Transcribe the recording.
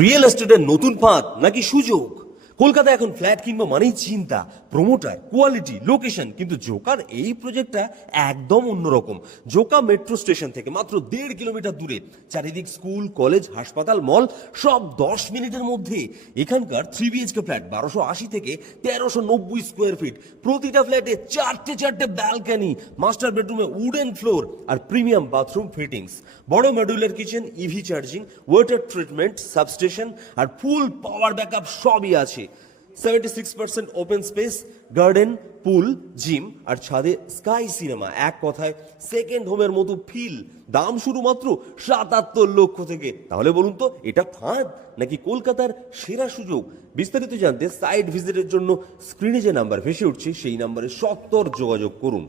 Real এস্টেটের নতুন ফাঁদ নাকি সুযোগ? কলকাতা এখন ফ্ল্যাট কিংবা মানেই চিন্তা প্রমোটার কোয়ালিটি লোকেশন কিন্তু জোকার এই প্রজেক্টটা একদম অন্যরকম। জোকা মেট্রো স্টেশন থেকে মাত্র দেড় কিলোমিটার দূরে। চারিদিক স্কুল কলেজ হাসপাতাল মল সব দশ মিনিটের মধ্যে। এখানকার থ্রি বিএইচকে ফ্ল্যাট বারোশো আশি থেকে তেরোশো নব্বই স্কোয়ার ফিট প্রতিটা ফ্ল্যাটে চারটে চারটে ব্যালকানি মাস্টার বেডরুমে উডেন ফ্লোর আর প্রিমিয়াম বাথরুম ফিটিংস বড় modular kitchen EV charging water treatment substation আর ফুল পাওয়ার ব্যাকআপ সবই আছে। Seventy six percent open space garden pool gym আর ছাদে স্কাই সিনেমা এক কথায় সেকেন্ড হোমের মতো ফিল দাম শুরু মাত্র সাতাত্তর লক্ষ থেকে। তাহলে বলুন তো, এটা ফাঁদ নাকি কলকাতার সেরা সুযোগ? বিস্তারিত জানতে সাইট ভিজিটের জন্য স্ক্রিনে যে নাম্বার ভেসে উঠছে, সেই নাম্বারে সত্তর যোগাযোগ করুন।